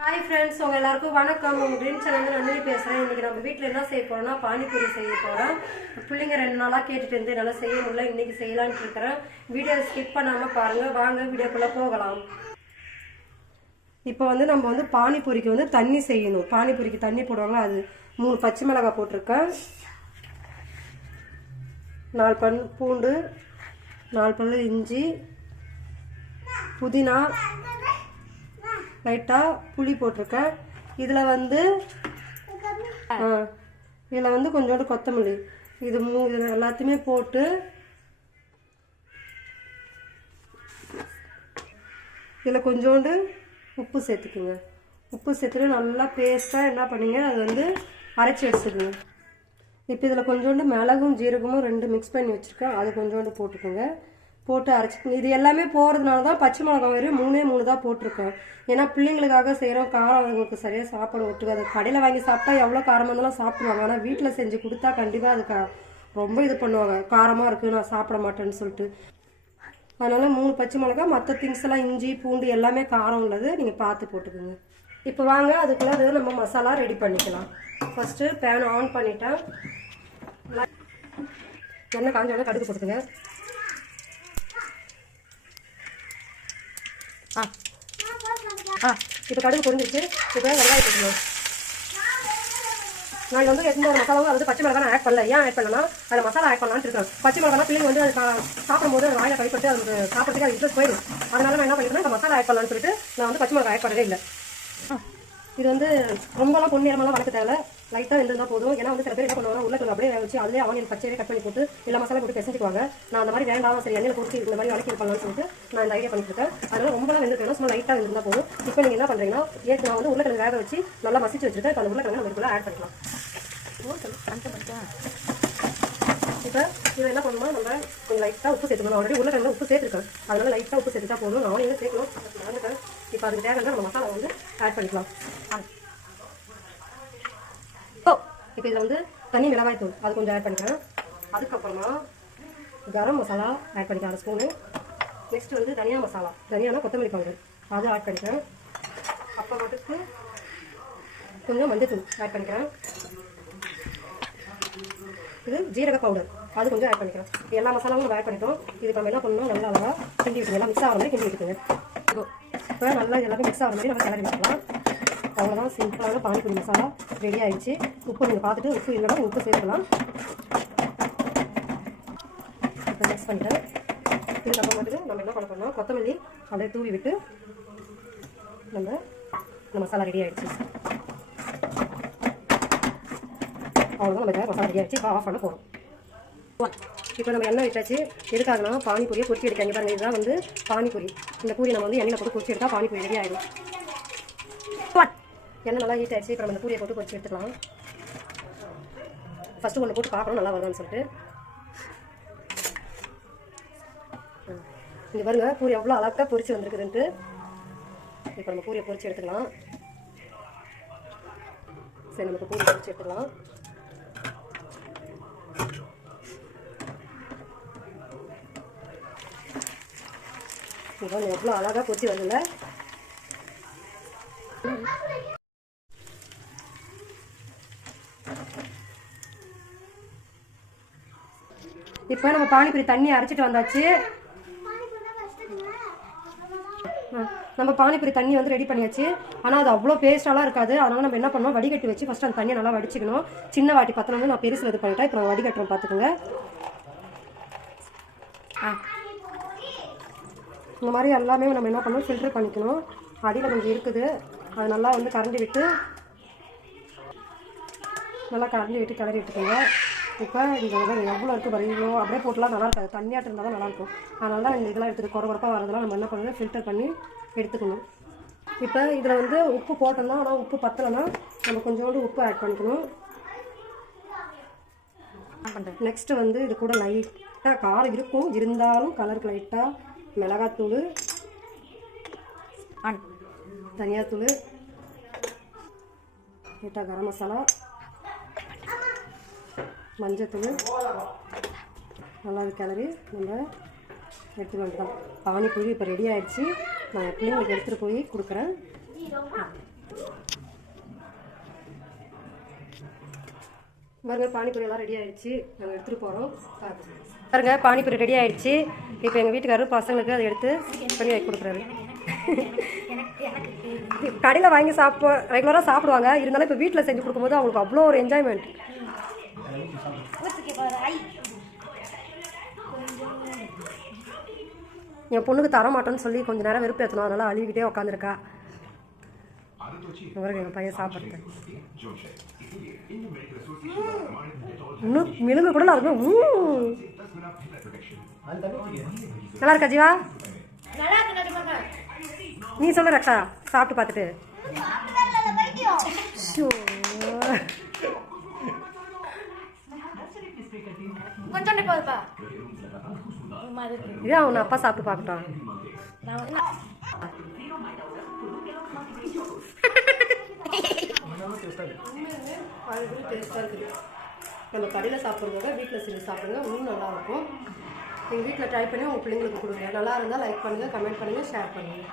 Hi friends, உங்கள் எல்லாருக்கும் வணக்கம். உங்கள் ட்ரீம் சேனல் நந்தினி பேசுகிறேன். இன்றைக்கி நம்ம வீட்டில் என்ன செய்ய போகிறோம்னா பானிபூரி செய்ய போகிறோம். பிள்ளைங்க 2 நாளாக கேட்டுட்டு இருந்து என்னால் செய்ய முடியல. இன்றைக்கி செய்யலான்னு இருக்கிறேன். வீடியோ ஸ்கிப் பண்ணாமல் பாருங்கள். வாங்க வீடியோக்குள்ளே போகலாம். இப்போ நம்ம பானிபூரிக்கு தண்ணி செய்யணும். பானிபூரிக்கு தண்ணி போடுவாங்க. அது 3 பச்சை மிளகாய் போட்டிருக்கேன், 4 பல் பூண்டு, 4 பல் இஞ்சி, புதினா, லைட்டாக புளி போட்டிருக்கேன். இதில் கொஞ்சோண்டு கொத்தமல்லி, இது எல்லாத்தையுமே போட்டு இதில் கொஞ்சோண்டு உப்பு சேர்த்துக்குங்க. உப்பு சேர்த்துட்டு நல்லா பேஸ்ட்டாக என்ன பண்ணிங்க அது அரைச்சி வச்சுக்குங்க. இப்போ இதில் கொஞ்சோண்டு மிளகும் ஜீரகமும் 2 மிக்ஸ் பண்ணி வச்சுருக்கேன், அது கொஞ்சோண்டு போட்டுக்கோங்க. போட்டு அரைச்சிக்கோங்க. இது எல்லாமே போகிறதுனால தான் பச்சை மிளகாய் வரையும் 3 தான் போட்டிருக்கேன். ஏன்னா பிள்ளைங்களுக்காக செய்கிறோம். காரம் அவங்களுக்கு சரியாக சாப்பாடு ஒட்டுக்காது. கடையில் வாங்கி சாப்பிட்டா எவ்வளோ காரமாக இருந்தாலும் சாப்பிடுவாங்க. ஆனால் வீட்டில் செஞ்சு கொடுத்தா கண்டிப்பாக அது ரொம்ப இது பண்ணுவாங்க. காரமாக இருக்குது, நான் சாப்பிட மாட்டேன்னு சொல்லிட்டு. அதனால் 3 பச்சை மிளகாய், மற்ற திங்ஸ் எல்லாம் இஞ்சி பூண்டு எல்லாமே காரம் உள்ளது, நீங்கள் பார்த்து போட்டுக்கோங்க. இப்போ வாங்க அதுக்குள்ளே நம்ம மசாலா ரெடி பண்ணிக்கலாம். ஃபஸ்ட்டு பேன் ஆன் பண்ணிட்டேன். எண்ணெய் காஞ்சோடனே கடுகு போட்டுக்கோங்க. இப்போ கடுகு பொரிஞ்சிச்சு. இப்போ வெங்காயம் போட்டுக்கணும். நான் எந்த ஒரு மசாலாவும் பச்சை மிளகா நான் ஆட் பண்ணல. ஏன் ஆட் பண்ணலாம், அதில் மசாலா ஆட் பண்ணலான்னு இருக்கேன். பச்சை மிளகா பிள்ளைங்க அது சாப்பிடும்போது வாயில் கைப்பட்டு அது சாப்பிட்றதுக்கு அது இன்ட்ரெஸ்ட் போயிடும். அதனால நான் என்ன பண்ணிக்கிறேன், இந்த மசாலா ஆட் பண்ணலான்னு சொல்லிட்டு நான் பச்சை மிளகா ஆட் பண்ணவே இல்லை. இது ரொம்பலாம் பொன்னிறமெல்லாம் வளர்க்க தேவை, லைட்டாக இருந்தால் போதும். ஏன்னா சில பேர் என்ன பண்ணுவாங்க, உருளைக்கிழங்கு அப்படியே வச்சு அதிலே ஆனியன் பச்சையே கட் பண்ணி போட்டு எல்லா மசாலா போட்டு பிசைஞ்சுக்குவாங்க. நான் அந்த மாதிரி வேண்டாம், சரி எண்ணெயில் பொறிச்சு இந்த மாதிரி வளர்க்கி பண்ணலாம்னு சொல்லிட்டு நான் இந்த ஐடியா பண்ணிட்டுருக்கேன். அதனால ரொம்பலாம் வெந்துருக்கணும், சும்மா லைட்டாக இருந்தால் போதும். இப்போ நீங்கள் என்ன பண்ணுறீங்கன்னா, நான் உருளைக்கிழங்கு வேக வச்சு நல்லா மசிச்சு வச்சுருக்கேன். இப்போ அந்த உருளைக்கிழங்கு நம்ம இதுக்குள்ளே ஆட் பண்ணிக்கலாம். இப்போ இதை என்ன பண்ணணும்னா, நம்ம கொஞ்சம் லைட்டாக உப்பு சேர்த்துக்கணும். ஆல்ரெடி உருளைக்கிழங்கு உப்பு சேர்த்துருக்கேன், அதனால லைட்டாக உப்பு சேர்த்துட்டா போதும். நான் ஆனியன் சேர்க்கணும். இப்போ அதுக்கு தேவையான நம்ம மசாலா ஆட் பண்ணிக்கலாம். இப்போ இதில் தனி மிளகாய் தூள் அது கொஞ்சம் ஆட் பண்ணிக்கிறேன். அதுக்கப்புறமா கரம் மசாலா ஆட் பண்ணிக்கிறேன் 1 ஸ்பூனு. நெக்ஸ்ட் தனியா மசாலா, தனியானா கொத்தமல்லி பவுடர், அது ஆட் பண்ணிக்கிறேன். அப்புறமேட்டுக்கு கொஞ்சம் மஞ்சள் தூள் ஆட் பண்ணிக்கிறேன். இது ஜீரக பவுடர், அது கொஞ்சம் ஆட் பண்ணிக்கிறேன். எல்லா மசாலாவும் நம்ம ஆட் பண்ணிட்டோம். இதுக்கு நம்ம என்ன பண்ணணும், நல்லா அழகாக கிண்டி விட்டுருங்க. எல்லாம் மிக்ஸ் ஆகிற மாதிரி கிண்டி விட்டுருங்க. இப்போ நல்லா எல்லாமே மிக்ஸ் ஆகிற மாதிரி நம்ம கிளறி விட்டுக்கலாம். அவ்வளோதான், சிம்பிளான பானிபூரி மசாலா ரெடி ஆகிடுச்சு. உப்பு நீங்கள் பார்த்துட்டு உப்பு இல்லைனா உப்பு சேர்த்துக்கலாம். இப்போ மிக்ஸ் பண்ணிட்டேன். இதுக்கப்புறமேட்டுக்கு நம்ம என்ன பண்ண போறோம்னா, கொத்தமல்லி அப்படியே தூவி விட்டு நம்ம இந்த மசாலா ரெடி ஆகிடுச்சு. அவ்வளோதான், நம்ம மசாலா ரெடி ஆகிடுச்சு. இப்போ ஆஃப் பண்ண போகிறோம். இப்போ நம்ம எண்ணெய் விட்டாச்சு. எதுக்காகனா பானிபூரியை பொரிச்சு எடுக்காங்க பாருங்க. இதுதான் பானிபூரி. இந்த பூரி நம்ம எண்ணெயில் போட்டு பொரிச்சு எடுத்தால் பானிபூரி ரெடி ஆகிடும். எண்ணெய் நல்லா ஹீட் ஆகிடுச்சு. இப்போ நம்ம இந்த பூரியை போட்டு பொரிச்சு எடுத்துக்கலாம். ஃபஸ்ட்டு ஒன்று போட்டு பார்க்கணும் நல்லா வருதான்னு சொல்லிட்டு. இங்கே பாருங்க, பூரி எவ்வளோ அழகாக பொரிச்சு வந்துருக்குதுன்ட்டு. இப்போ நம்ம பூரியை பொரிச்சு எடுத்துக்கலாம். சரி, நமக்கு பூரி பொரிச்சு எடுத்துக்கலாம். இப்போ எவ்வளோ அழகாக பொரிச்சு வருதுல்ல. இப்போ நம்ம பானிபூரி தண்ணி அரைச்சிட்டு வந்தாச்சு. நம்ம பானிபூரி தண்ணி ரெடி பண்ணியாச்சு. ஆனால் அது அவ்வளோ பேஸ்டாலாம் இருக்காது. அதனால் நம்ம என்ன பண்ணோம், வடிகட்டி வச்சு ஃபஸ்ட்டு அந்த தண்ணியை நல்லா வடிச்சிக்கணும். சின்ன வாட்டி பத்திரம் நான் பெருசில் இது பண்ணிட்டேன். இப்போ நான் வடிகட்டுறோம், பார்த்துக்கோங்க. இந்த மாதிரி எல்லாமே நம்ம என்ன பண்ணணும், ஃபில்டர் பண்ணிக்கணும். அடியில் கொஞ்சம் இருக்குது, அது நல்லா கரண்டி விட்டு நல்லா கரண்டி விட்டு கிளறி விட்டுக்கோங்க. இப்போ இந்த எவ்வளோ இருக்குது பாருங்க, இவ்வளோ அப்படியே போட்டுலாம் நல்லா இருக்காது, தண்ணியாட்டு இருந்தால் தான் நல்லாயிருக்கும். அதனால தான் இந்த இதெல்லாம் எடுத்துகிட்டு குறப்பாக வரதெல்லாம் நம்ம என்ன பண்ணணும், ஃபில்டர் பண்ணி எடுத்துக்கணும். இப்போ இதில் உப்பு போட்டோம்னா, ஆனால் உப்பு பத்தலைன்னா நம்ம கொஞ்சோண்டு உப்பு ஆட் பண்ணிக்கணும். நெக்ஸ்ட்டு இது கூட லைட்டாக காரம் இருக்கும், இருந்தாலும் கலருக்கு லைட்டாக மிளகாத்தூள், தனியாத்தூள், லைட்டாக கரம் மசாலா, மஞ்சத்தூள், நல்லா கிளறி நம்ம எடுத்துக்க வேண்டியதான். பானிபூரி இப்போ ரெடி ஆகிடுச்சு. நான் பிள்ளைங்களுக்கு எடுத்துகிட்டு போய் கொடுக்குறேன். பாருங்க பானிபூரி எல்லாம் ரெடி ஆயிடுச்சு. நாங்கள் எடுத்துகிட்டு போகிறோம். பாருங்க பானிபூரி ரெடி ஆயிடுச்சு. இப்போ எங்கள் வீட்டுக்காரரு பசங்களுக்கு அதை எடுத்து பண்ணி வாங்கி கொடுக்குறாரு. கடையில் வாங்கி ரெகுலராக சாப்பிடுவாங்க. இருந்தாலும் இப்போ வீட்டில் செஞ்சு கொடுக்கும்போது அவங்களுக்கு அவ்வளோ ஒரு என்ஜாய்மெண்ட். என் பொண்ணுக்கு தர மாட்டோன்னு சொல்லி கொஞ்சம் நேரம் வெறுப்பு ஏற்றணும். அதனால அழுவிக்கிட்டே உட்காந்துருக்கா. எங்கள் பையன் சாப்பிட்றேன். இன்னும் மிளகு கூட இருக்கும். நல்லா இருக்கா ஜீவா? நீ சொல்லு ரக்ஷா, சாப்பிட்டு பார்த்துட்டு. இதான் உன் அப்பா சாப்பிட்டு பார்க்கட்டும். டேஸ்ட்டாக இருக்குது. நம்ம கடையில் சாப்பிட்றத வீட்டில் செஞ்சு சாப்பிடுங்க. இன்னும் நல்லாயிருக்கும். நீங்கள் வீட்டில் ட்ரை பண்ணி உங்கள் பிள்ளைங்களுக்கு கொடுங்க. நல்லா இருந்தால் லைக் பண்ணுங்கள், கமெண்ட் பண்ணுங்கள், ஷேர் பண்ணுங்கள்.